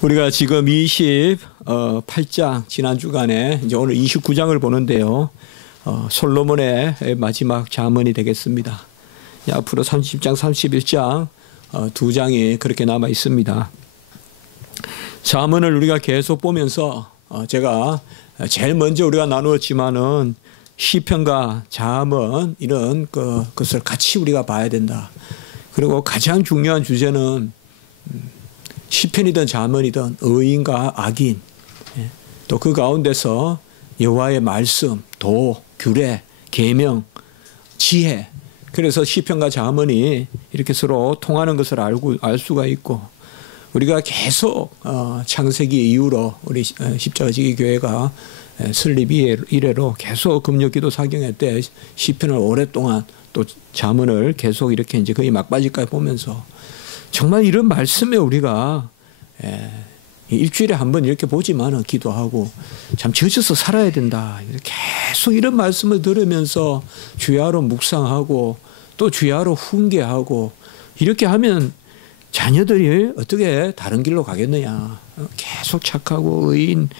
우리가 지금 28장 지난 주간에 이제 오늘 29장을 보는데요. 솔로몬의 마지막 잠언이 되겠습니다. 앞으로 30장, 31장 두 장이 그렇게 남아 있습니다. 잠언을 우리가 계속 보면서 제가 제일 먼저 우리가 나누었지만은 시편과 잠언 이런 것을 같이 우리가 봐야 된다. 그리고 가장 중요한 주제는 시편이든 잠언이든 의인과 악인, 또 그 가운데서 여호와의 말씀, 도, 규례, 계명, 지혜. 그래서 시편과 잠언이 이렇게 서로 통하는 것을 알 수가 있고, 우리가 계속 창세기 이후로 우리 십자가지기 교회가 설립 이래로 계속 금요기도 사경회 때 시편을 오랫동안 또 잠언을 계속 이렇게 이제 거의 막바지까지 보면서 정말 이런 말씀에 우리가 일주일에 한 번 이렇게 보지만 기도하고 참 젖어서 살아야 된다. 계속 이런 말씀을 들으면서 주야로 묵상하고 또 주야로 훈계하고 이렇게 하면 자녀들이 어떻게 다른 길로 가겠느냐. 계속 착하고 의인.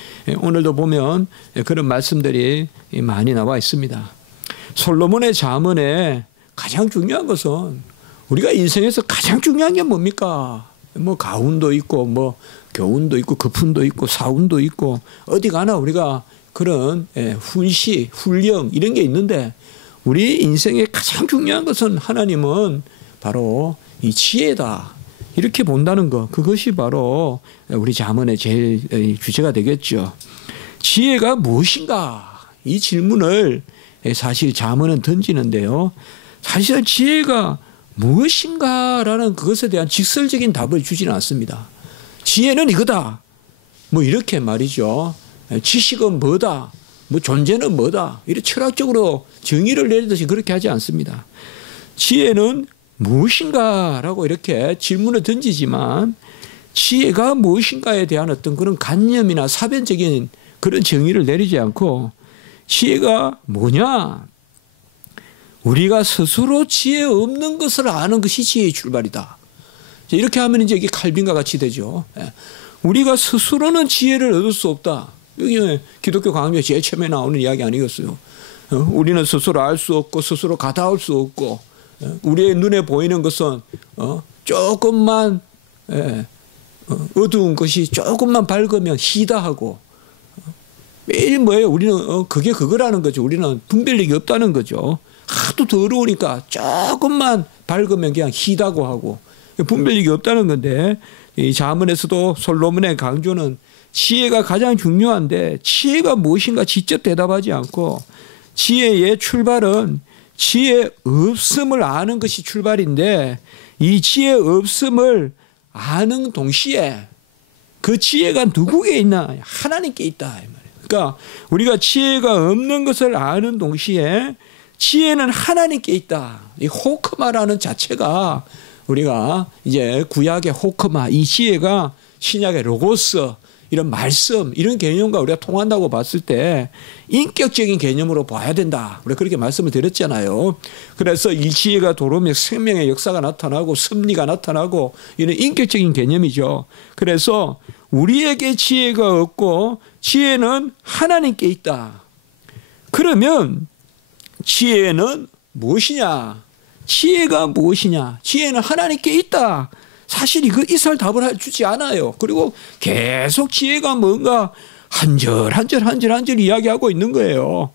오늘도 보면 그런 말씀들이 많이 나와 있습니다. 솔로몬의 잠언에 가장 중요한 것은 우리가 인생에서 가장 중요한 게 뭡니까? 뭐 가운도 있고 뭐 교훈도 있고 거푼도 있고 사운도 있고 어디 가나 우리가 그런 훈시, 훈령 이런 게 있는데 우리 인생에 가장 중요한 것은 하나님은 바로 이 지혜다. 이렇게 본다는 것. 그것이 바로 우리 잠언의 제일 주제가 되겠죠. 지혜가 무엇인가? 이 질문을 사실 잠언은 던지는데요. 사실은 지혜가 무엇인가라는 그것에 대한 직설적인 답을 주지는 않습니다. 지혜는 이거다. 뭐 이렇게 말이죠. 지식은 뭐다. 뭐 존재는 뭐다. 이렇게 철학적으로 정의를 내리듯이 그렇게 하지 않습니다. 지혜는 무엇인가라고 이렇게 질문을 던지지만 지혜가 무엇인가에 대한 어떤 그런 관념이나 사변적인 그런 정의를 내리지 않고 지혜가 뭐냐? 우리가 스스로 지혜 없는 것을 아는 것이 지혜의 출발이다. 이렇게 하면 이제 이게 칼빈과 같이 되죠. 우리가 스스로는 지혜를 얻을 수 없다. 여기 기독교 강좌 제일 처음에 나오는 이야기 아니겠어요. 우리는 스스로 알 수 없고 스스로 가다할 수 없고 우리의 눈에 보이는 것은 조금만 어두운 것이 조금만 밝으면 희다하고 매일 뭐예요? 우리는 그게 그거라는 거죠. 우리는 분별력이 없다는 거죠. 하도 더러우니까 조금만 밝으면 그냥 희다고 하고 분별력이 없다는 건데 이 잠언에서도 솔로몬의 강조는 지혜가 가장 중요한데 지혜가 무엇인가 직접 대답하지 않고 지혜의 출발은 지혜 없음을 아는 것이 출발인데 이 지혜 없음을 아는 동시에 그 지혜가 누구에게 있나? 하나님께 있다. 그러니까 우리가 지혜가 없는 것을 아는 동시에 지혜는 하나님께 있다. 이 호크마라는 자체가 우리가 이제 구약의 호크마, 이 지혜가 신약의 로고스, 이런 말씀, 이런 개념과 우리가 통한다고 봤을 때 인격적인 개념으로 봐야 된다. 우리가 그렇게 말씀을 드렸잖아요. 그래서 이 지혜가 도로면 생명의 역사가 나타나고 섭리가 나타나고 이런 인격적인 개념이죠. 그래서 우리에게 지혜가 없고 지혜는 하나님께 있다. 그러면 지혜는 무엇이냐? 지혜가 무엇이냐? 지혜는 하나님께 있다. 사실 이설 답을 주지 않아요. 그리고 계속 지혜가 뭔가 한 절 이야기하고 있는 거예요.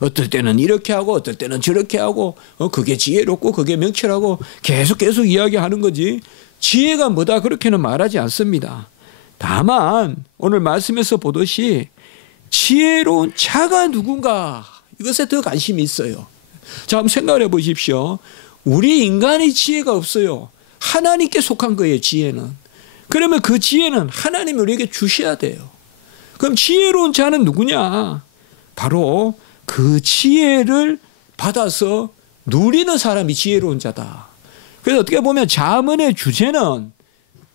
어떨 때는 이렇게 하고 어떨 때는 저렇게 하고 그게 지혜롭고 그게 명철하고 계속 이야기하는 거지. 지혜가 뭐다 그렇게는 말하지 않습니다. 다만 오늘 말씀에서 보듯이 지혜로운 자가 누군가 이것에 더 관심이 있어요. 자, 한번 생각해 보십시오. 우리 인간이 지혜가 없어요. 하나님께 속한 거예요, 지혜는. 그러면 그 지혜는 하나님이 우리에게 주셔야 돼요. 그럼 지혜로운 자는 누구냐? 바로 그 지혜를 받아서 누리는 사람이 지혜로운 자다. 그래서 어떻게 보면 잠언의 주제는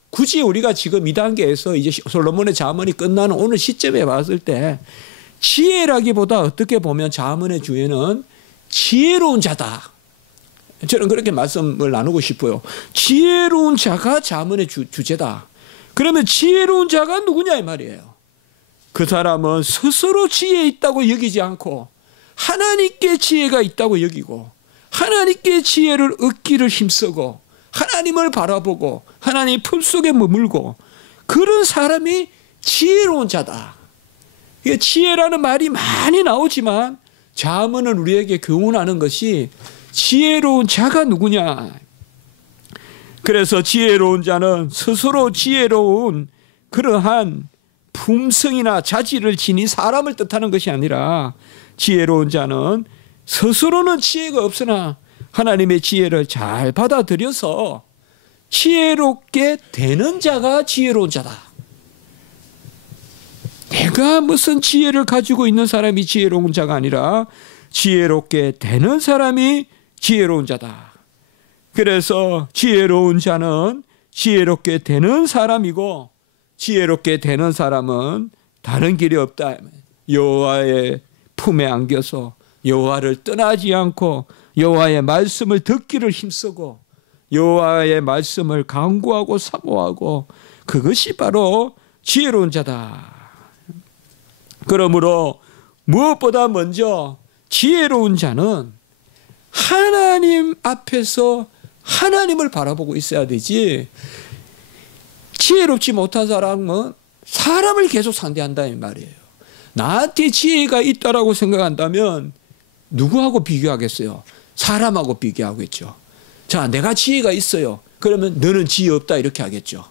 굳이 우리가 지금 이 단계에서 이제 솔로몬의 잠언이 끝나는 오늘 시점에 봤을 때 지혜라기보다 어떻게 보면 잠언의 주제는 지혜로운 자다. 저는 그렇게 말씀을 나누고 싶어요. 지혜로운 자가 잠언의 주제다. 그러면 지혜로운 자가 누구냐 이 말이에요. 그 사람은 스스로 지혜 있다고 여기지 않고 하나님께 지혜가 있다고 여기고 하나님께 지혜를 얻기를 힘쓰고 하나님을 바라보고 하나님 품속에 머물고 그런 사람이 지혜로운 자다. 지혜라는 말이 많이 나오지만 잠언은 우리에게 교훈하는 것이 지혜로운 자가 누구냐. 그래서 지혜로운 자는 스스로 지혜로운 그러한 품성이나 자질을 지닌 사람을 뜻하는 것이 아니라 지혜로운 자는 스스로는 지혜가 없으나 하나님의 지혜를 잘 받아들여서 지혜롭게 되는 자가 지혜로운 자다. 내가 무슨 지혜를 가지고 있는 사람이 지혜로운 자가 아니라 지혜롭게 되는 사람이 지혜로운 자다. 그래서 지혜로운 자는 지혜롭게 되는 사람이고 지혜롭게 되는 사람은 다른 길이 없다. 여호와의 품에 안겨서 여호와를 떠나지 않고 여호와의 말씀을 듣기를 힘쓰고 여호와의 말씀을 강구하고 사모하고 그것이 바로 지혜로운 자다. 그러므로 무엇보다 먼저 지혜로운 자는 하나님 앞에서 하나님을 바라보고 있어야 되지, 지혜롭지 못한 사람은 사람을 계속 상대한다 이 말이에요. 나한테 지혜가 있다라고 생각한다면 누구하고 비교하겠어요? 사람하고 비교하겠죠. 자, 내가 지혜가 있어요. 그러면 너는 지혜 없다 이렇게 하겠죠.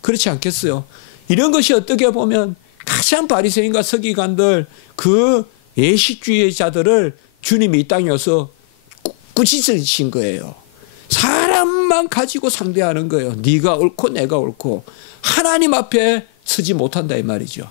그렇지 않겠어요? 이런 것이 어떻게 보면 가장 바리새인과 서기관들 그 예식주의자들을 주님이 이 땅에 와서 꾸짖으신 거예요. 사람만 가지고 상대하는 거예요. 네가 옳고 내가 옳고 하나님 앞에 서지 못한다 이 말이죠.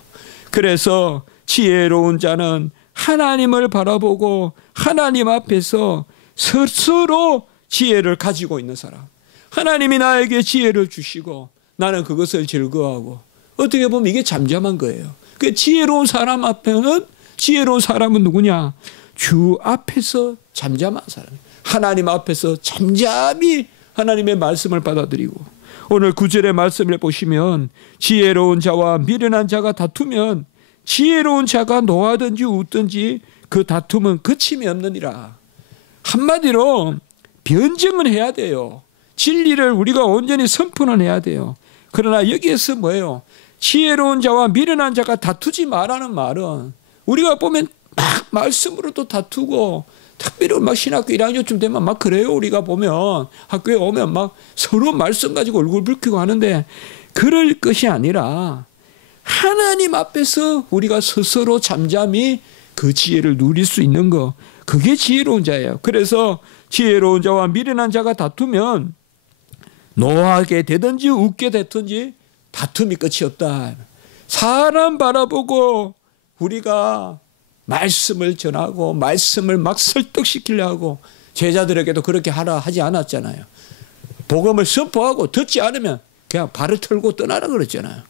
그래서 지혜로운 자는 하나님을 바라보고 하나님 앞에서 스스로 지혜를 가지고 있는 사람. 하나님이 나에게 지혜를 주시고 나는 그것을 즐거워하고, 어떻게 보면 이게 잠잠한 거예요. 그 지혜로운 사람 앞에는, 지혜로운 사람은 누구냐? 주 앞에서 잠잠한 사람. 하나님 앞에서 잠잠히 하나님의 말씀을 받아들이고, 오늘 9절의 말씀을 보시면 지혜로운 자와 미련한 자가 다투면 지혜로운 자가 노하든지 웃든지 그 다툼은 그침이 없느니라. 한마디로 변증은 해야 돼요. 진리를 우리가 온전히 선포는 해야 돼요. 그러나 여기에서 뭐예요? 지혜로운 자와 미련한 자가 다투지 말라는 말은, 우리가 보면 막 말씀으로도 다투고, 특별히 막 신학교 1학년쯤 되면 막 그래요. 우리가 보면 학교에 오면 막 서로 말씀 가지고 얼굴 붉히고 하는데, 그럴 것이 아니라 하나님 앞에서 우리가 스스로 잠잠히 그 지혜를 누릴 수 있는 거, 그게 지혜로운 자예요. 그래서 지혜로운 자와 미련한 자가 다투면 노하게 되든지 웃게 되든지 다툼이 끝이 없다. 사람 바라보고 우리가 말씀을 전하고 말씀을 막 설득시키려고 제자들에게도 그렇게 하라 하지 않았잖아요. 복음을 선포하고 듣지 않으면 그냥 발을 털고 떠나라 그랬잖아요.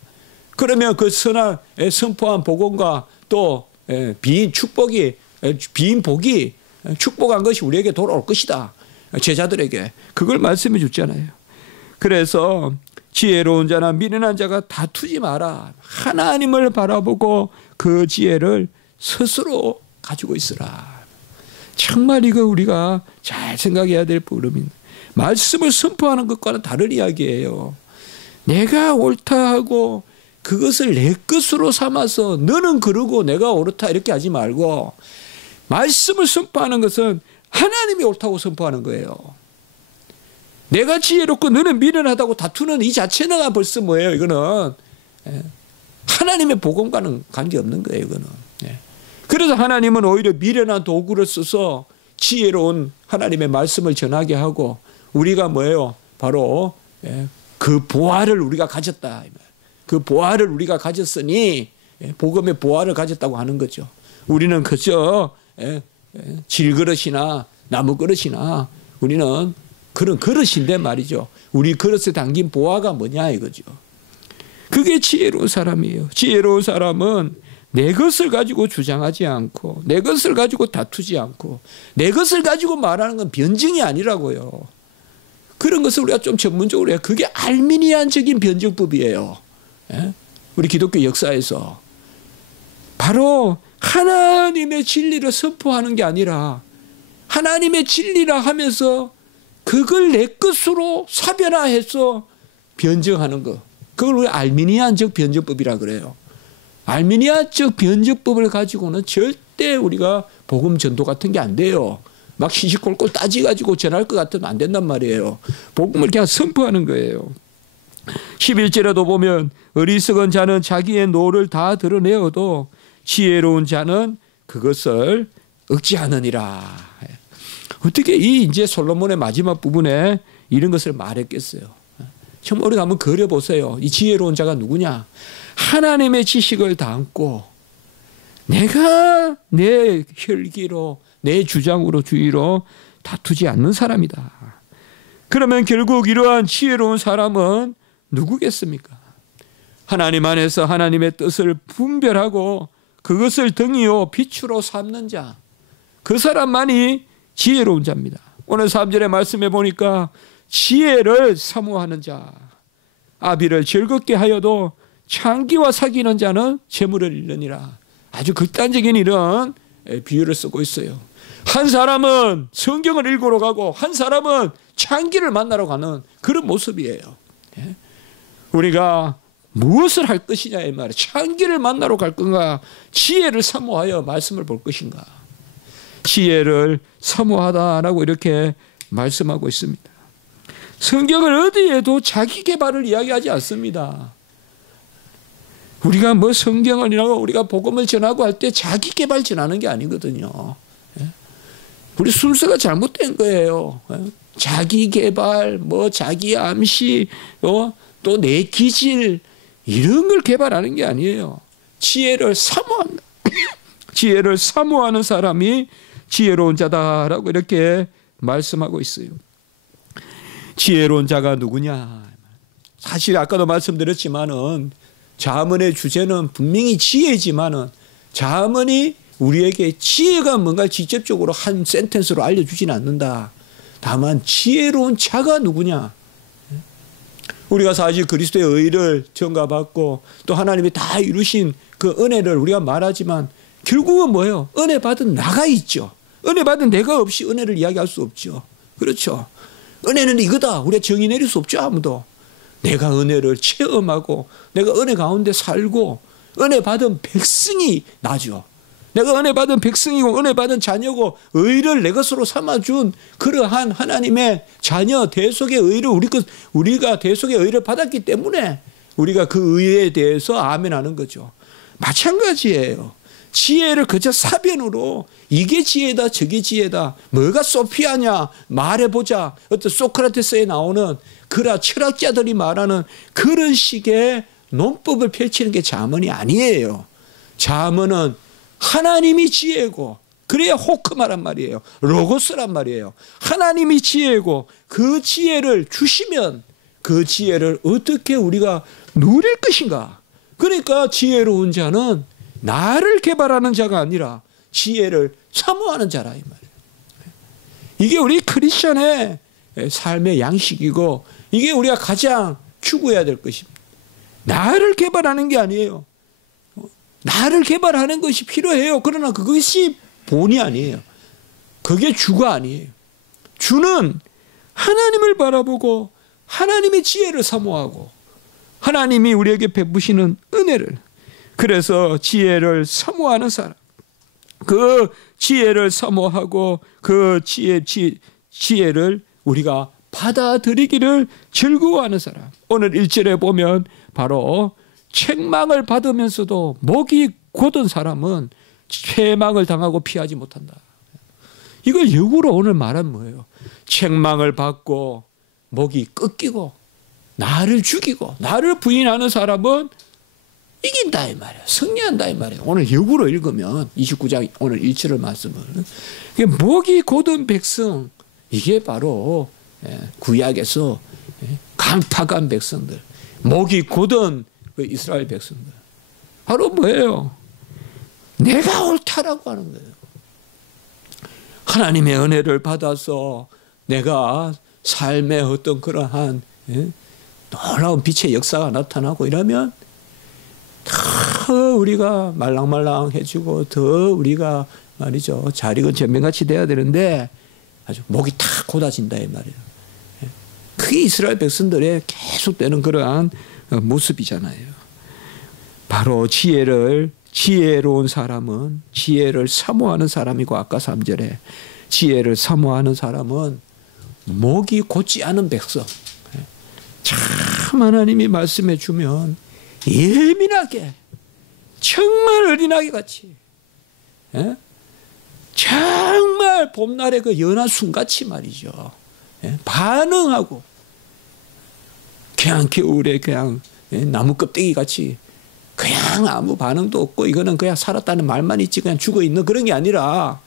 그러면 그 선포한 복음과 또 빈 복이 축복한 것이 우리에게 돌아올 것이다. 제자들에게 그걸 말씀해 줬잖아요. 그래서 지혜로운 자나 미련한 자가 다투지 마라. 하나님을 바라보고 그 지혜를 스스로 가지고 있으라. 정말 이거 우리가 잘 생각해야 될 부름입니다. 말씀을 선포하는 것과는 다른 이야기예요. 내가 옳다 하고 그것을 내 것으로 삼아서 너는 그러고 내가 옳다 이렇게 하지 말고, 말씀을 선포하는 것은 하나님이 옳다고 선포하는 거예요. 내가 지혜롭고 너는 미련하다고 다투는 이 자체가 벌써 뭐예요? 이거는 하나님의 복음과는 관계없는 거예요. 이거는. 그래서 하나님은 오히려 미련한 도구를 써서 지혜로운 하나님의 말씀을 전하게 하고, 우리가 뭐예요? 바로 그 보화를 우리가 가졌다. 그 보화를 우리가 가졌으니 복음의 보화를 가졌다고 하는 거죠. 우리는 그저 질그릇이나 나무 그릇이나 우리는 그런 그릇인데 말이죠. 우리 그릇에 담긴 보화가 뭐냐 이거죠. 그게 지혜로운 사람이에요. 지혜로운 사람은 내 것을 가지고 주장하지 않고, 내 것을 가지고 다투지 않고, 내 것을 가지고 말하는 건 변증이 아니라고요. 그런 것을 우리가 좀 전문적으로 해요. 그게 알미니안적인 변증법이에요. 우리 기독교 역사에서 바로 하나님의 진리를 선포하는 게 아니라 하나님의 진리라 하면서 그걸 내 것으로 사변화해서 변증하는 것. 그걸 우리 알미니안적 변증법이라 그래요. 알미니안적 변증법을 가지고는 절대 우리가 복음 전도 같은 게 안 돼요. 막 시시콜콜 따지가지고 전할 것 같으면 안 된단 말이에요. 복음을 그냥 선포하는 거예요. 11절에도 보면 어리석은 자는 자기의 노를 다 드러내어도 지혜로운 자는 그것을 억제하느니라. 어떻게 이제 솔로몬의 마지막 부분에 이런 것을 말했겠어요? 정말 우리가 한번 그려보세요. 이 지혜로운 자가 누구냐? 하나님의 지식을 담고 내가 내 혈기로 내 주장으로 주의로 다투지 않는 사람이다. 그러면 결국 이러한 지혜로운 사람은 누구겠습니까? 하나님 안에서 하나님의 뜻을 분별하고 그것을 등이요 빛으로 삼는 자, 그 사람만이 지혜로운 자입니다. 오늘 3절의 말씀에 보니까 지혜를 사모하는 자, 아비를 즐겁게 하여도 창기와 사귀는 자는 재물을 잃느니라. 아주 극단적인 이런 비유를 쓰고 있어요. 한 사람은 성경을 읽으러 가고 한 사람은 창기를 만나러 가는 그런 모습이에요. 우리가 무엇을 할 것이냐 이 말이에요. 창기를 만나러 갈 건가, 지혜를 사모하여 말씀을 볼 것인가. 지혜를 사모하다라고 이렇게 말씀하고 있습니다. 성경을 어디에도 자기 개발을 이야기하지 않습니다. 우리가 뭐 성경을 읽고 우리가 복음을 전하고 할 때 자기 개발 전하는 게 아니거든요. 우리 순서가 잘못된 거예요. 자기 개발, 뭐 자기 암시, 또 내 기질 이런 걸 개발하는 게 아니에요. 지혜를 사모한다. 지혜를 사모하는 사람이 지혜로운 자다라고 이렇게 말씀하고 있어요. 지혜로운 자가 누구냐? 사실 아까도 말씀드렸지만은 잠언의 주제는 분명히 지혜지만은 잠언이 우리에게 지혜가 뭔가 직접적으로 한 센텐스로 알려주지는 않는다. 다만 지혜로운 자가 누구냐? 우리가 사실 그리스도의 의를 전가받고 또 하나님이 다 이루신 그 은혜를 우리가 말하지만 결국은 뭐예요? 은혜 받은 나가 있죠. 은혜 받은 내가 없이 은혜를 이야기할 수 없죠. 그렇죠. 은혜는 이거다. 우리가 정의 내릴 수 없죠. 아무도. 내가 은혜를 체험하고 내가 은혜 가운데 살고 은혜 받은 백성이 나죠. 내가 은혜 받은 백성이고 은혜 받은 자녀고 의를 내 것으로 삼아준 그러한 하나님의 자녀 대속의 의를 우리가 대속의 의를 받았기 때문에 우리가 그 의에 대해서 아멘하는 거죠. 마찬가지예요. 지혜를 그저 사변으로 이게 지혜다 저게 지혜다 뭐가 소피아냐 말해보자 어떤 소크라테스에 나오는 그라 철학자들이 말하는 그런 식의 논법을 펼치는 게 잠언이 아니에요. 잠언은 하나님이 지혜고 그래야 호크마란 말이에요. 로고스란 말이에요. 하나님이 지혜고 그 지혜를 주시면 그 지혜를 어떻게 우리가 누릴 것인가. 그러니까 지혜로운 자는 나를 개발하는 자가 아니라 지혜를 사모하는 자라 이 말이에요. 이게 우리 크리스천의 삶의 양식이고 이게 우리가 가장 추구해야 될 것입니다. 나를 개발하는 게 아니에요. 나를 개발하는 것이 필요해요. 그러나 그것이 본이 아니에요. 그게 주가 아니에요. 주는 하나님을 바라보고 하나님의 지혜를 사모하고 하나님이 우리에게 베푸시는 은혜를, 그래서 지혜를 사모하는 사람, 그 지혜를 사모하고 그 지혜를 우리가 받아들이기를 즐거워하는 사람. 오늘 1절에 보면 바로 책망을 받으면서도 목이 곧은 사람은 퇴망을 당하고 피하지 못한다. 이걸 역으로 오늘 말한 뭐예요? 책망을 받고 목이 꺾이고 나를 죽이고 나를 부인하는 사람은 이긴다 이 말이에요. 승리한다 이 말이에요. 오늘 역으로 읽으면 29장 오늘 1절의 말씀을 목이 곧은 백성, 이게 바로 구약에서 강팍한 백성들, 목이 곧은 그 이스라엘 백성들, 바로 뭐예요? 내가 옳다라고 하는 거예요. 하나님의 은혜를 받아서 내가 삶의 어떤 그러한 놀라운 빛의 역사가 나타나고 이러면 더 우리가 말랑말랑해지고 더 우리가 말이죠 잘 익은 전면같이 돼야 되는데 아주 목이 탁 곧아진다 이 말이에요. 그게 이스라엘 백성들의 계속되는 그러한 모습이잖아요. 바로 지혜로운 사람은 지혜를 사모하는 사람이고 아까 3절에 지혜를 사모하는 사람은 목이 곧지 않은 백성. 참 하나님이 말씀해 주면 예민하게 정말 어린아이 같이 정말 봄날의 그 연한 순같이 말이죠. 반응하고 그냥 겨울에 그냥 나무 껍데기 같이 그냥 아무 반응도 없고 이거는 그냥 살았다는 말만 있지 그냥 죽어 있는 그런 게 아니라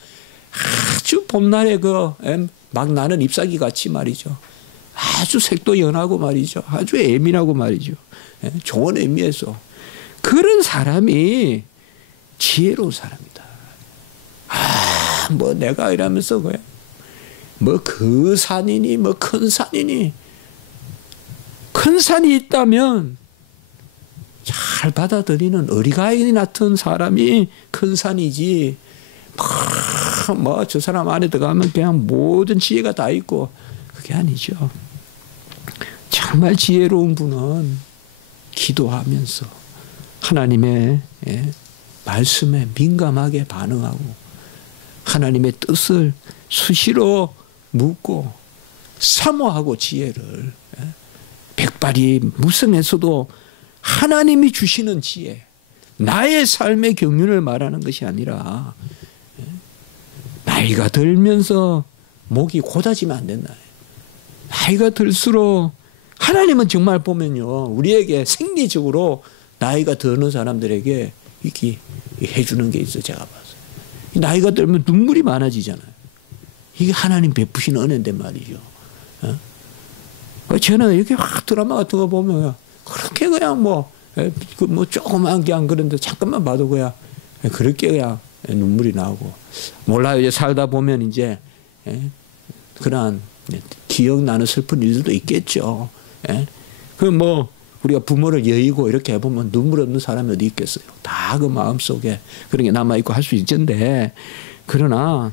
아주 봄날에 그 막 나는 잎사귀 같이 말이죠. 아주 색도 연하고 말이죠. 아주 예민하고 말이죠. 좋은 의미에서 그런 사람이 지혜로운 사람이다. 뭐 내가 이러면서 그래. 뭐 그 산이니 뭐 큰 산이니 큰 산이 있다면 잘 받아들이는 어리가이 같은 사람이 큰 산이지. 뭐 저 사람 안에 들어가면 그냥 모든 지혜가 다 있고 그게 아니죠. 정말 지혜로운 분은 기도하면서 하나님의 말씀에 민감하게 반응하고 하나님의 뜻을 수시로 묻고 사모하고 지혜를 백발이 무성해서도 하나님이 주시는 지혜 나의 삶의 경륜을 말하는 것이 아니라 나이가 들면서 목이 곧아지면 안 된다. 나이가 들수록 하나님은 정말 보면요 우리에게 생리적으로 나이가 드는 사람들에게 이렇게 해주는 게 있어. 제가 봐서 나이가 들면 눈물이 많아지잖아요. 이게 하나님 베푸신 은혜인데 말이죠. 저는 이렇게 드라마 같은 거 보면 그렇게 그냥 뭐 조그만 게 안 그런데 잠깐만 봐도 그냥 그렇게 그냥 눈물이 나오고 몰라요. 이제 살다 보면 이제 그런 기억나는 슬픈 일들도 있겠죠. 그 뭐 우리가 부모를 여의고 이렇게 해보면 눈물 없는 사람이 어디 있겠어요. 다 그 마음속에 그런 게 남아있고 할 수 있는데 그러나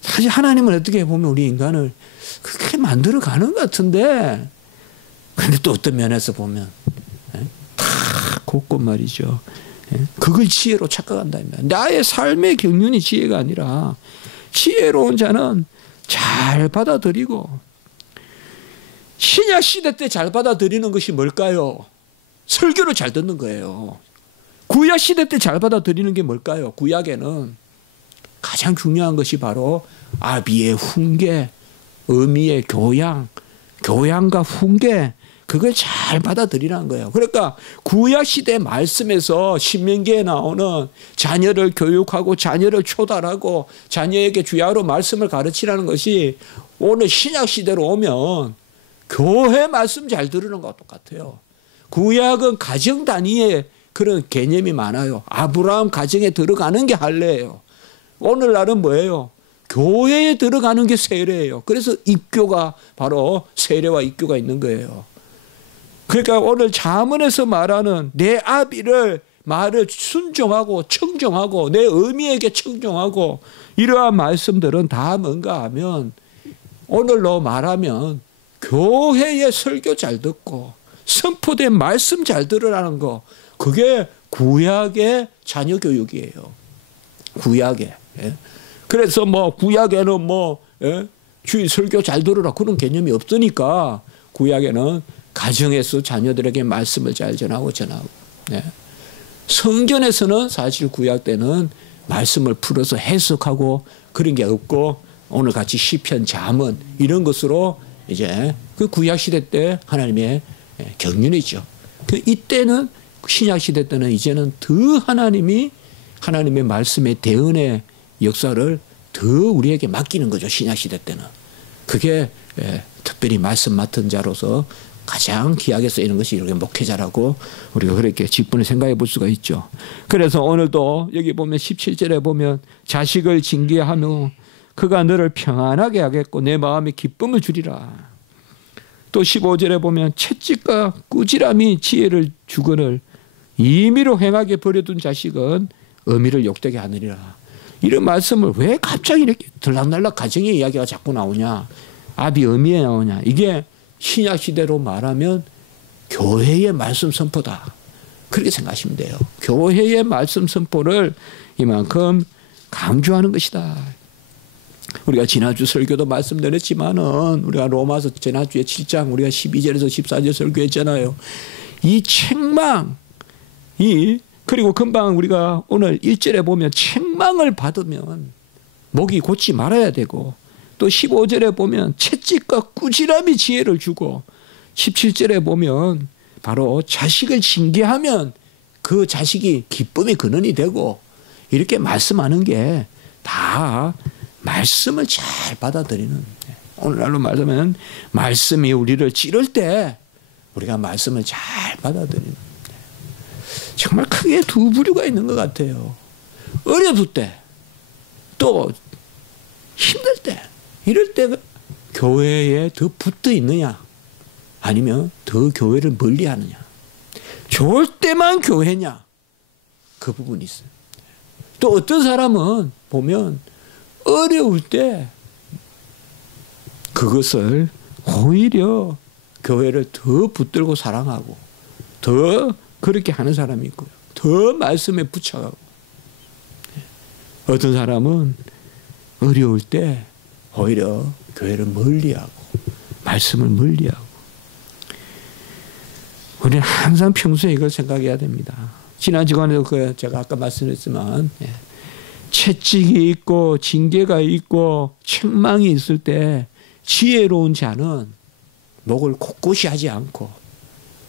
사실 하나님은 어떻게 보면 우리 인간을 그렇게 만들어 가는 것 같은데 근데 또 어떤 면에서 보면 다 곳곳 말이죠. 그걸 지혜로 착각한다면 나의 삶의 경륜이 지혜가 아니라 지혜로운 자는 잘 받아들이고 신약 시대 때 잘 받아들이는 것이 뭘까요? 설교를 잘 듣는 거예요. 구약 시대 때 잘 받아들이는 게 뭘까요? 구약에는 가장 중요한 것이 바로 아비의 훈계, 어미의 교양, 교양과 훈계 그걸 잘 받아들이라는 거예요. 그러니까 구약 시대 말씀에서 신명기에 나오는 자녀를 교육하고 자녀를 초달하고 자녀에게 주야로 말씀을 가르치라는 것이 오늘 신약 시대로 오면 교회 말씀 잘 들으는 것과 똑같아요. 구약은 가정 단위의 그런 개념이 많아요. 아브라함 가정에 들어가는 게 할례예요. 오늘날은 뭐예요? 교회에 들어가는 게 세례예요. 그래서 입교가 바로 세례와 입교가 있는 거예요. 그러니까 오늘 잠언에서 말하는 내 아비를 말을 순종하고 청종하고 내 어미에게 청종하고 이러한 말씀들은 다 뭔가 하면 오늘로 말하면 교회의 설교 잘 듣고 선포된 말씀 잘 들으라는 거 그게 구약의 자녀 교육이에요. 구약에. 그래서 뭐 구약에는 뭐 주일 설교 잘 들으라 그런 개념이 없으니까 구약에는 가정에서 자녀들에게 말씀을 잘 전하고 성전에서는 사실 구약 때는 말씀을 풀어서 해석하고 그런 게 없고 오늘 같이 시편 잠언 이런 것으로 이제 그 구약 시대 때 하나님의 경륜이죠. 이때는 신약 시대 때는 이제는 더 하나님의 말씀의 대언의 역사를 더 우리에게 맡기는 거죠. 신약 시대 때는. 그게 특별히 말씀 맡은 자로서 가장 귀하게 쓰이는 것이 이렇게 목회자라고 우리가 그렇게 직분을 생각해 볼 수가 있죠. 그래서 오늘도 여기 보면 17절에 보면 자식을 징계하며 그가 너를 평안하게 하겠고 내 마음에 기쁨을 주리라. 또 15절에 보면 채찍과 꾸지람이 지혜를 주거늘 임의로 행하게 버려둔 자식은 어미를 욕되게 하느니라. 이런 말씀을 왜 갑자기 이렇게 들락날락 가정의 이야기가 자꾸 나오냐, 아비 어미에 나오냐. 이게 신약 시대로 말하면 교회의 말씀 선포다, 그렇게 생각하시면 돼요. 교회의 말씀 선포를 이만큼 강조하는 것이다. 우리가 지난주 설교도 말씀드렸지만은 우리가 로마서 지난주에 7장 우리가 12절에서 14절 설교했잖아요. 이 책망, 그리고 금방 우리가 오늘 1절에 보면 책망을 받으면 목이 곧지 말아야 되고, 또 15절에 보면 채찍과 꾸지람이 지혜를 주고, 17절에 보면 바로 자식을 징계하면 그 자식이 기쁨의 근원이 되고, 이렇게 말씀하는 게 다 말씀을 잘 받아들이는, 오늘날로 말하면 말씀이 우리를 찌를 때 우리가 말씀을 잘 받아들이는, 정말 크게 두 부류가 있는 것 같아요. 어려울 때, 또 힘들 때, 이럴 때 교회에 더 붙어 있느냐, 아니면 더 교회를 멀리 하느냐. 좋을 때만 교회냐, 그 부분이 있어요. 또 어떤 사람은 보면 어려울 때 그것을 오히려 교회를 더 붙들고 사랑하고 더 그렇게 하는 사람이 있고요. 더 말씀에 붙여가고, 어떤 사람은 어려울 때 오히려 교회를 멀리하고 말씀을 멀리하고. 우리는 항상 평소에 이걸 생각해야 됩니다. 지난 시간에도 제가 아까 말씀했지만 채찍이 있고 징계가 있고 책망이 있을 때 지혜로운 자는 목을 곳곳이 하지 않고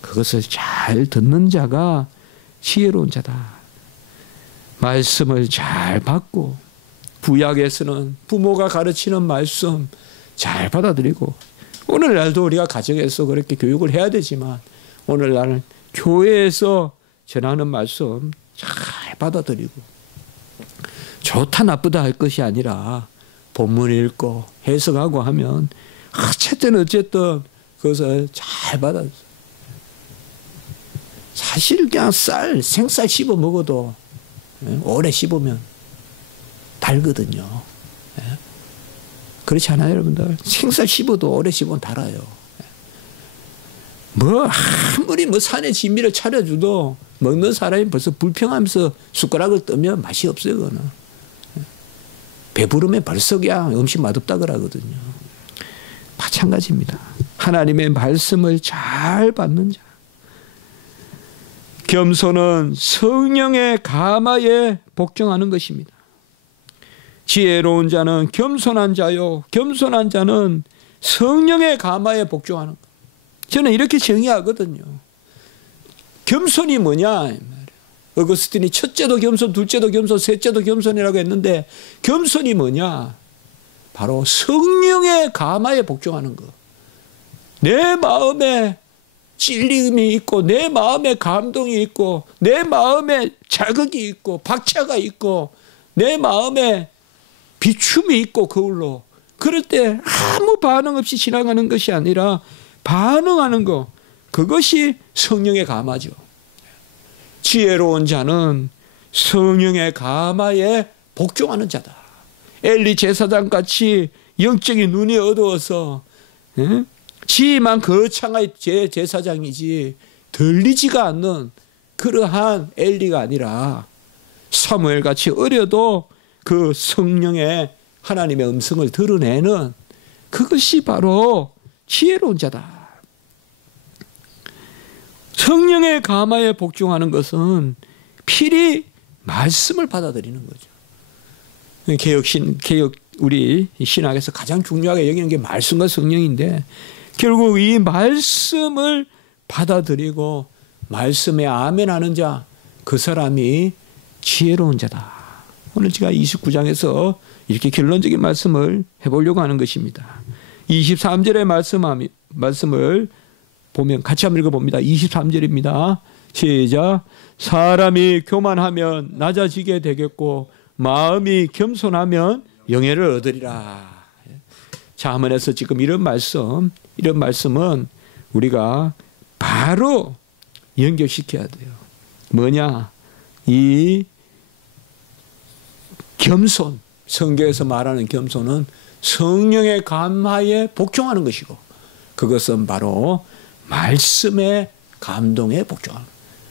그것을 잘 듣는 자가 지혜로운 자다. 말씀을 잘 받고, 구약에서는 부모가 가르치는 말씀 잘 받아들이고, 오늘날도 우리가 가정에서 그렇게 교육을 해야 되지만 오늘날은 교회에서 전하는 말씀 잘 받아들이고, 좋다 나쁘다 할 것이 아니라 본문 읽고 해석하고 하면 어쨌든 그것을 잘 받아들여요. 사실 그냥 생쌀 씹어 먹어도 오래 씹으면 달거든요. 그렇지 않아요, 여러분들? 생쌀 씹어도 오래 씹으면 달아요. 아무리 산에 진미를 차려줘도 먹는 사람이 벌써 불평하면서 숟가락을 뜨면 맛이 없어요, 그거는. 배부름에 벌써 그냥 음식 맛없다 그러거든요. 마찬가지입니다. 하나님의 말씀을 잘 받는 자. 겸손은 성령의 가마에 복종하는 것입니다. 지혜로운 자는 겸손한 자요, 겸손한 자는 성령의 가마에 복종하는 것. 저는 이렇게 정의하거든요. 겸손이 뭐냐? 어거스틴이 첫째도 겸손, 둘째도 겸손, 셋째도 겸손이라고 했는데, 겸손이 뭐냐? 바로 성령의 가마에 복종하는 것. 내 마음에 찔림이 있고, 내 마음에 감동이 있고, 내 마음에 자극이 있고, 박차가 있고, 내 마음에 비춤이 있고, 거울로. 그럴 때 아무 반응 없이 지나가는 것이 아니라 반응하는 것, 그것이 성령의 가마죠. 지혜로운 자는 성령의 가마에 복종하는 자다. 엘리 제사장같이 영적인 눈이 어두워서 지만 거창한 제사장이지 들리지가 않는 그러한 엘리가 아니라 사무엘같이 어려도 그 성령의 하나님의 음성을 드러내는, 그것이 바로 지혜로운 자다. 성령의 가마에 복종하는 것은 필히 말씀을 받아들이는 거죠. 개혁 우리 신학에서 가장 중요하게 여기는 게 말씀과 성령인데, 결국 이 말씀을 받아들이고 말씀에 아멘하는 자, 그 사람이 지혜로운 자다. 오늘 제가 29장에서 이렇게 결론적인 말씀을 해보려고 하는 것입니다. 23절의 말씀을 보면 같이 한번 읽어봅니다. 23절입니다. 시작. 사람이 교만하면 낮아지게 되겠고 마음이 겸손하면 영예를 얻으리라. 자문에서 지금 이런 말씀은 우리가 바로 연결시켜야 돼요. 뭐냐? 이 겸손, 성경에서 말하는 겸손은 성령의 감화에 복종하는 것이고, 그것은 바로 말씀의 감동에 복종하는,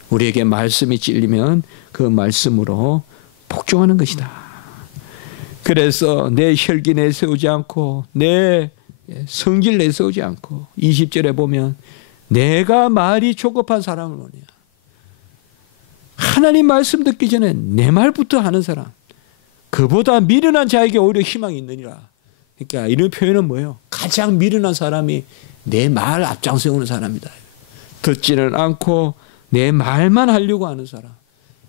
우리에게 말씀이 찔리면 그 말씀으로 복종하는 것이다. 그래서 내 혈기 내세우지 않고 내 성질 내세우지 않고, 20절에 보면 내가 말이 조급한 사람을 뭐냐, 하나님 말씀 듣기 전에 내 말부터 하는 사람, 그보다 미련한 자에게 오히려 희망이 있느니라. 그러니까 이런 표현은 뭐예요? 가장 미련한 사람이 내 말 앞장세우는 사람이다. 듣지는 않고 내 말만 하려고 하는 사람,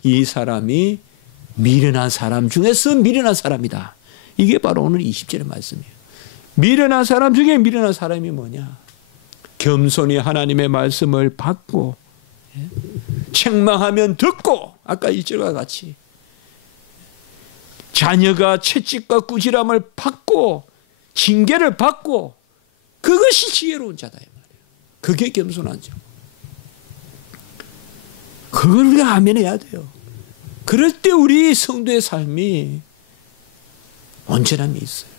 이 사람이 미련한 사람 중에서 미련한 사람이다. 이게 바로 오늘 20절의 말씀이에요. 미련한 사람 중에 미련한 사람이 뭐냐? 겸손히 하나님의 말씀을 받고, 책망하면 듣고, 아까 1절과 같이 자녀가 채찍과 꾸지람을 받고 징계를 받고, 그것이 지혜로운 자다 이 말이에요. 그게 겸손한 자. 그걸 우리가 아멘해야 돼요. 그럴 때 우리 성도의 삶이 온전함이 있어요.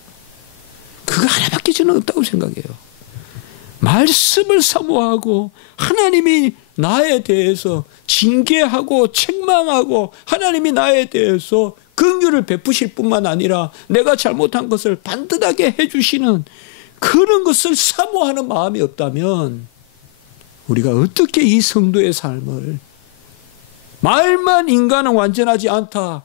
그거 하나밖에 저는 없다고 생각해요. 말씀을 사모하고 하나님이 나에 대해서 징계하고 책망하고 하나님이 나에 대해서 긍휼을 베푸실 뿐만 아니라 내가 잘못한 것을 반듯하게 해주시는 그런 것을 사모하는 마음이 없다면 우리가 어떻게 이 성도의 삶을, 말만 인간은 완전하지 않다,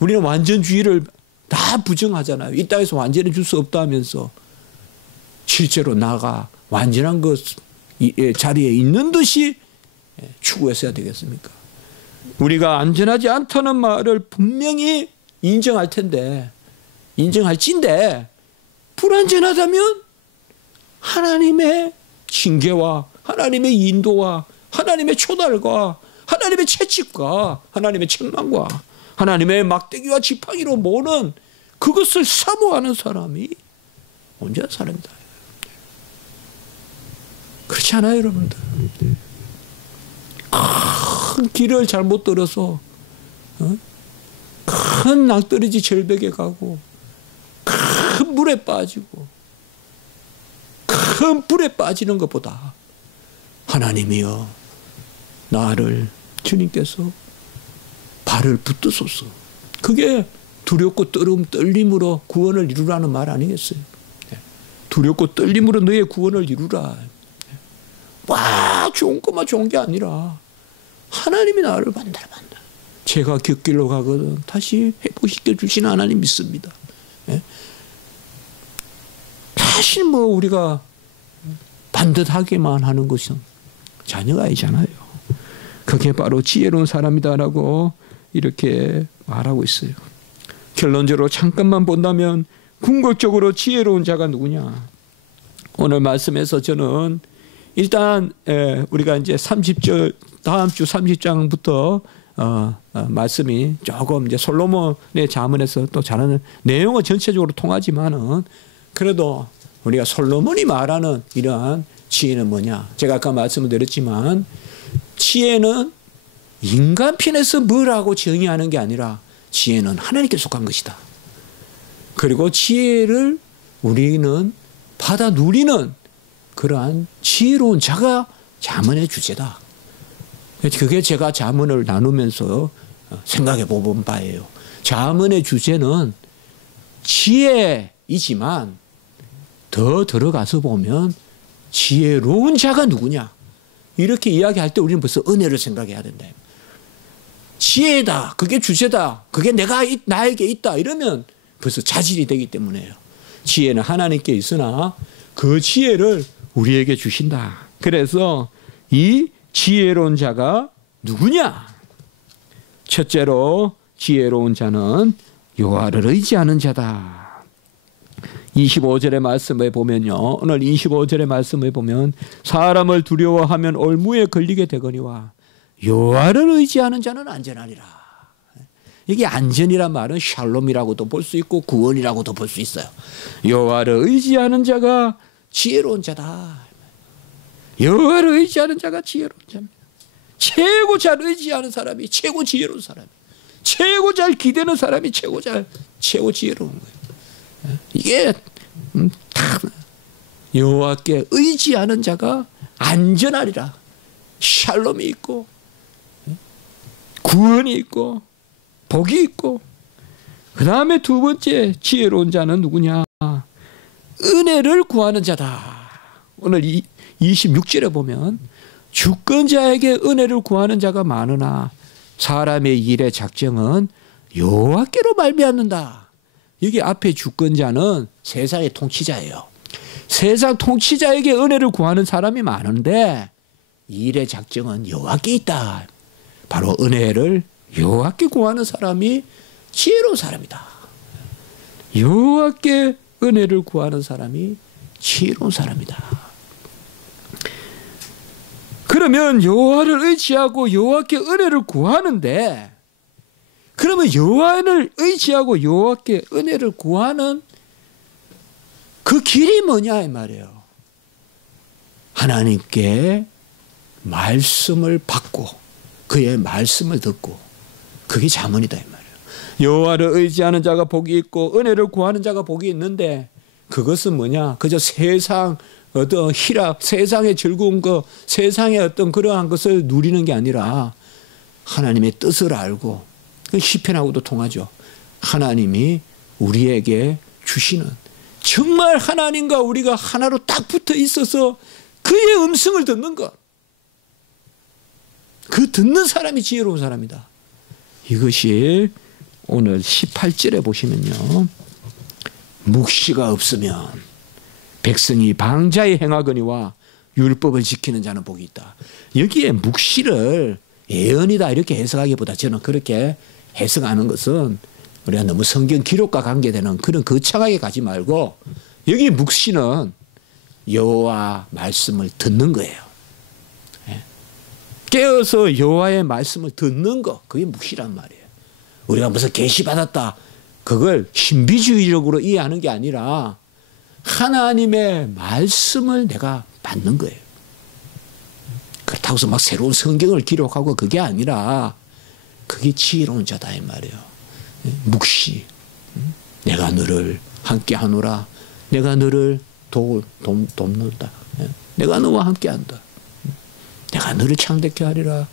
우리는 완전주의를 다 부정하잖아요. 이 땅에서 완전해 줄 수 없다 하면서 실제로 나가 완전한 것 자리에 있는 듯이 추구했어야 되겠습니까? 우리가 안전하지 않다는 말을 분명히 인정할 텐데, 인정할진데, 불안전하다면 하나님의 징계와 하나님의 인도와 하나님의 초달과 하나님의 채찍과 하나님의 책망과 하나님의 막대기와 지팡이로 모는 그것을 사모하는 사람이 온전한 사람이다. 그렇지 않아요, 여러분들? 큰 길을 잘못 들어서 큰 낭떠러지 절벽에 가고 큰 물에 빠지고 큰 불에 빠지는 것보다 하나님이여 나를 주님께서 발을 붙드소서, 그게 두렵고 떨림으로 구원을 이루라는 말 아니겠어요? 두렵고 떨림으로 너의 구원을 이루라. 와 좋은 것만 좋은 게 아니라 하나님이 나를 만나라. 제가 곁길로 가거든 다시 회복시켜 주시는 하나님 믿습니다. 사실 뭐 우리가 반듯하게만 하는 것은 자녀가 아니잖아요. 그게 바로 지혜로운 사람이다라고 이렇게 말하고 있어요. 결론적으로 잠깐만 본다면 궁극적으로 지혜로운 자가 누구냐? 오늘 말씀에서 저는 일단 우리가 이제 30절 다음 주 30장부터 말씀이 조금 이제 솔로몬의 잠언에서 또 잘하는 내용은 전체적으로 통하지만은 그래도 우리가 솔로몬이 말하는 이러한 지혜는 뭐냐? 제가 아까 말씀을 드렸지만 지혜는 인간 편에서 뭐라고 정의하는 게 아니라 지혜는 하나님께 속한 것이다. 그리고 지혜를 우리는 받아 누리는 그러한 지혜로운 자가 잠언의 주제다. 그게 제가 잠언을 나누면서 생각해 본 바예요. 잠언의 주제는 지혜이지만 더 들어가서 보면 지혜로운 자가 누구냐? 이렇게 이야기할 때 우리는 벌써 은혜를 생각해야 된다. 지혜다, 그게 주제다, 그게 나에게 있다 이러면 벌써 자질이 되기 때문에요. 지혜는 하나님께 있으나 그 지혜를 우리에게 주신다. 그래서 이 지혜로운 자가 누구냐? 첫째로 지혜로운 자는 여호와를 의지하는 자다. 25절의 말씀에 보면요. 오늘 25절의 말씀에 보면 사람을 두려워하면 올무에 걸리게 되거니와 여호와를 의지하는 자는 안전하리라. 이게 안전이란 말은 샬롬이라고도 볼 수 있고 구원이라고도 볼 수 있어요. 여호와를 의지하는 자가 지혜로운 자다. 여호와를 의지하는 자가 지혜로운 자입니다. 최고 잘 의지하는 사람이 최고 지혜로운 사람이, 최고 잘 기대는 사람이 최고 지혜로운 거예요. 이게 다 여호와께 의지하는 자가 안전하리라. 샬롬이 있고 구원이 있고 복이 있고, 그 다음에 두 번째 지혜로운 자는 누구냐? 은혜를 구하는 자다. 오늘 26절에 보면 주권자에게 은혜를 구하는 자가 많으나 사람의 일의 작정은 여호와께로 말미암는다. 여기 앞에 주권자는 세상의 통치자예요. 세상 통치자에게 은혜를 구하는 사람이 많은데 일의 작정은 여호와께 있다. 바로 은혜를 여호와께 구하는 사람이 지혜로운 사람이다. 여호와께 은혜를 구하는 사람이 지혜로운 사람이다. 그러면 여호와를 의지하고 여호와께 은혜를 구하는데, 그러면 여호와를 의지하고 여호와께 은혜를 구하는 그 길이 뭐냐 이 말이에요. 하나님께 말씀을 받고 그의 말씀을 듣고, 그게 잠언이다 이 말이에요. 여호와를 의지하는 자가 복이 있고 은혜를 구하는 자가 복이 있는데, 그것은 뭐냐? 그저 세상 어떤 희락, 세상의 즐거운 것, 세상의 어떤 그러한 것을 누리는 게 아니라 하나님의 뜻을 알고, 시편하고도 통하죠. 하나님이 우리에게 주시는, 정말 하나님과 우리가 하나로 딱 붙어 있어서 그의 음성을 듣는 것, 그 듣는 사람이 지혜로운 사람이다. 이것이 오늘 18절에 보시면요, 묵시가 없으면 백성이 방자에 행하거니와 율법을 지키는 자는 복이 있다. 여기에 묵시를 예언이다 이렇게 해석하기보다 저는 그렇게 해석하는 것은 우리가 너무 성경 기록과 관계되는 그런 거창하게 가지 말고, 여기 묵시는 여호와 말씀을 듣는 거예요. 깨어서 여호와의 말씀을 듣는 거, 그게 묵시란 말이에요. 우리가 무슨 계시 받았다, 그걸 신비주의적으로 이해하는 게 아니라 하나님의 말씀을 내가 받는 거예요. 그렇다고 해서 막 새로운 성경을 기록하고 그게 아니라, 그게 지혜로운 자다 이 말이에요. 묵시, 내가 너를 함께 하노라, 내가 너를 돕는다, 내가 너와 함께 한다, 내가 너를 창대케 하리라,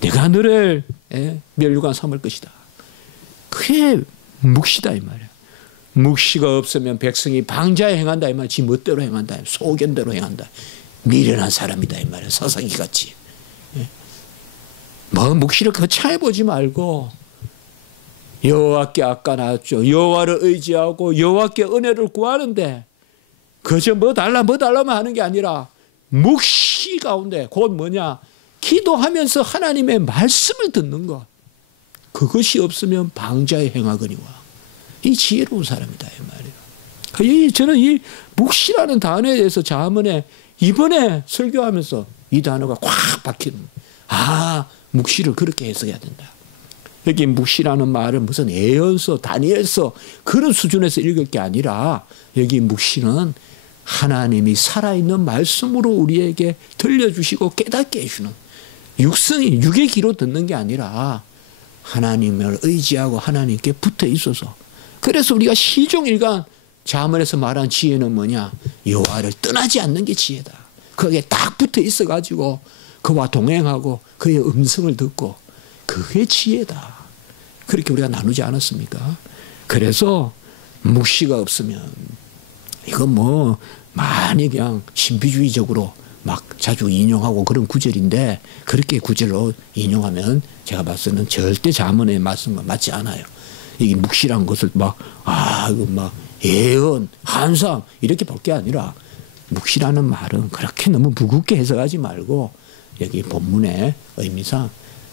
내가 너를 멸류관 삼을 것이다. 그게 묵시다 이 말이에요. 묵시가 없으면 백성이 방자에 행한다 이 말이에요. 지 멋대로 행한다, 소견대로 행한다, 미련한 사람이다 이 말이에요. 사사기같이. 뭐 묵시를 거창해 보지 말고, 여호와께 아까 나왔죠. 여호와를 의지하고 여호와께 은혜를 구하는데, 그저 뭐 달라면 하는 게 아니라 묵시 가운데, 곧 뭐냐, 기도하면서 하나님의 말씀을 듣는 것, 그것이 없으면 방자에 행하거니와. 이 지혜로운 사람이다 이 말이에요. 저는 이 묵시라는 단어에 대해서 잠언에 이번에 설교하면서 이 단어가 꽉 박히는, 묵시를 그렇게 해석해야 된다. 여기 묵시라는 말은 무슨 예언서, 다니엘서 그런 수준에서 읽을 게 아니라, 여기 묵시는 하나님이 살아있는 말씀으로 우리에게 들려주시고 깨닫게 해주는, 육의 귀로 듣는 게 아니라 하나님을 의지하고 하나님께 붙어 있어서. 그래서 우리가 시종일관 잠언에서 말한 지혜는 뭐냐? 여호와를 떠나지 않는 게 지혜다. 거기에 딱 붙어 있어가지고 그와 동행하고 그의 음성을 듣고, 그게 지혜다. 그렇게 우리가 나누지 않았습니까? 그래서 묵시가 없으면, 이건 뭐 많이 그냥 신비주의적으로 막 자주 인용하고 그런 구절인데, 그렇게 구절로 인용하면 제가 봤을 때는 절대 잠언의 말씀과 맞지 않아요. 이게 묵시란 것을 이거 막 예언, 환상 이렇게 볼 게 아니라, 묵시라는 말은 그렇게 너무 무겁게 해석하지 말고, 여기 본문의 의미상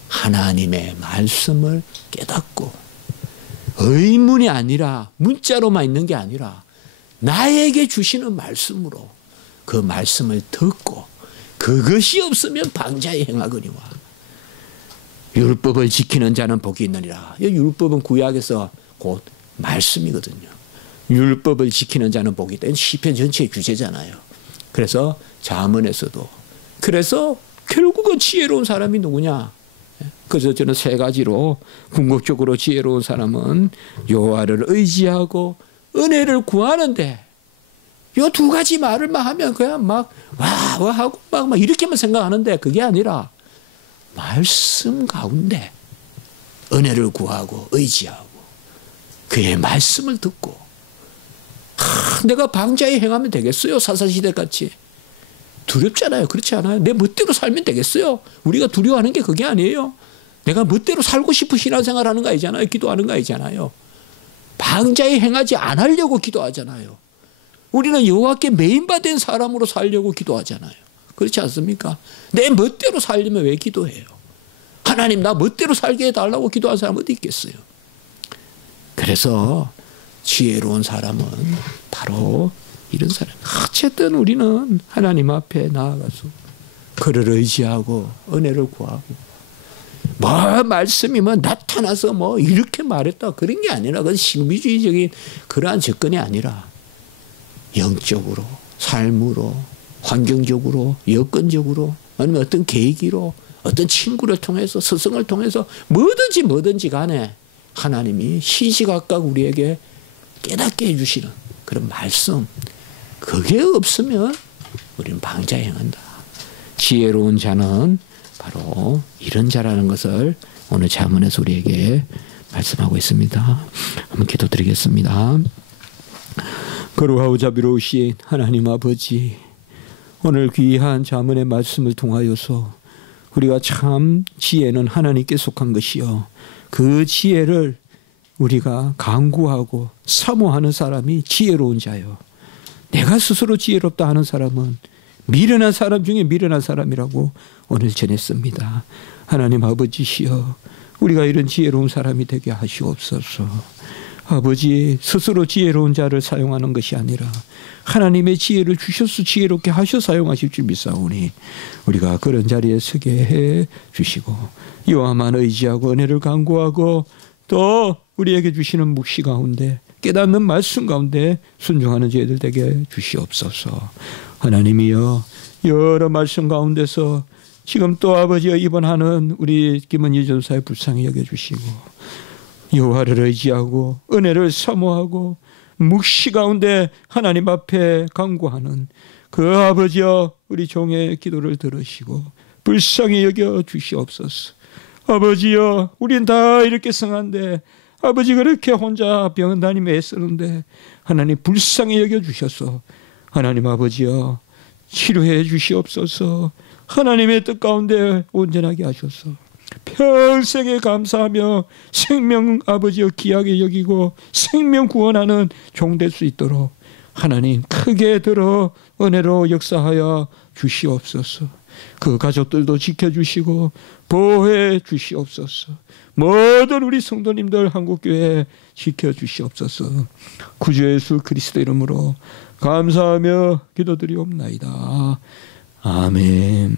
하나님의 말씀을 깨닫고, 의문이 아니라 문자로만 있는 게 아니라 나에게 주시는 말씀으로 그 말씀을 듣고, 그것이 없으면 방자에 행하거니와 율법을 지키는 자는 복이 있느니라. 이 율법은 구약에서 곧 말씀이거든요. 율법을 지키는 자는 복이 있다. 시편 전체의 주제잖아요. 그래서 잠언에서도, 그래서 결국은 지혜로운 사람이 누구냐? 그래서 저는 세 가지로 궁극적으로 지혜로운 사람은 여호와를 의지하고 은혜를 구하는데 이 두 가지 말을 막 하면 그냥 막 와 하고 막 이렇게만 생각하는데 그게 아니라 말씀 가운데 은혜를 구하고 의지하고 그의 말씀을 듣고 내가 방자에 행하면 되겠어요? 사사시대같이 두렵잖아요. 그렇지 않아요? 내 멋대로 살면 되겠어요? 우리가 두려워하는 게 그게 아니에요. 내가 멋대로 살고 싶은 신앙생활하는 거 아니잖아요. 기도하는 거 아니잖아요. 방자에 행하지 않으려고 기도하잖아요. 우리는 여호와께 메인받은 사람으로 살려고 기도하잖아요. 그렇지 않습니까? 내 멋대로 살려면 왜 기도해요? 하나님 나 멋대로 살게 해달라고 기도한 사람 어디 있겠어요? 그래서 지혜로운 사람은 바로 이런 사람. 어쨌든 우리는 하나님 앞에 나아가서 그를 의지하고 은혜를 구하고 뭐 말씀이 뭐 나타나서 뭐 이렇게 말했다 그런 게 아니라 그건 신비주의적인 그러한 접근이 아니라 영적으로 삶으로 환경적으로 여건적으로 아니면 어떤 계기로 어떤 친구를 통해서 스승을 통해서 뭐든지 간에 하나님이 시시각각 우리에게 깨닫게 해주시는 그런 말씀 그게 없으면 우리는 방자행한다. 지혜로운 자는 바로 이런 자라는 것을 오늘 잠언에서 우리에게 말씀하고 있습니다. 한번 기도드리겠습니다. 거룩하고 자비로우신 하나님 아버지, 오늘 귀한 잠언의 말씀을 통하여서 우리가 참 지혜는 하나님께 속한 것이요 그 지혜를 우리가 강구하고 사모하는 사람이 지혜로운 자요. 내가 스스로 지혜롭다 하는 사람은 미련한 사람 중에 미련한 사람이라고 오늘 전했습니다. 하나님 아버지시여, 우리가 이런 지혜로운 사람이 되게 하시옵소서. 아버지, 스스로 지혜로운 자를 사용하는 것이 아니라 하나님의 지혜를 주셔서 지혜롭게 하셔 사용하실 줄 믿사오니 우리가 그런 자리에 서게 해 주시고 여호와만 의지하고 은혜를 간구하고 또 우리에게 주시는 묵시 가운데 깨닫는 말씀 가운데 순종하는 저희들 되게 주시옵소서. 하나님이여, 여러 말씀 가운데서 지금 또 아버지여 입원하는 우리 김은희 전사의 불쌍히 여겨주시고 여호와를 의지하고 은혜를 사모하고 묵시 가운데 하나님 앞에 간구하는 그 아버지여 우리 종의 기도를 들으시고 불쌍히 여겨 주시옵소서. 아버지여, 우린 다 이렇게 성한데 아버지 그렇게 혼자 병원 다니며 애쓰는데 하나님 불쌍히 여겨 주셔서 하나님 아버지여 치료해 주시옵소서. 하나님의 뜻 가운데 온전하게 하셔서 평생에 감사하며 생명 아버지여 귀하게 여기고 생명 구원하는 종 될 수 있도록 하나님 크게 들어 은혜로 역사하여 주시옵소서. 그 가족들도 지켜주시고 보호해 주시옵소서. 모든 우리 성도님들 한국교회 지켜주시옵소서. 구주 예수 그리스도 이름으로 감사하며 기도드리옵나이다. 아멘.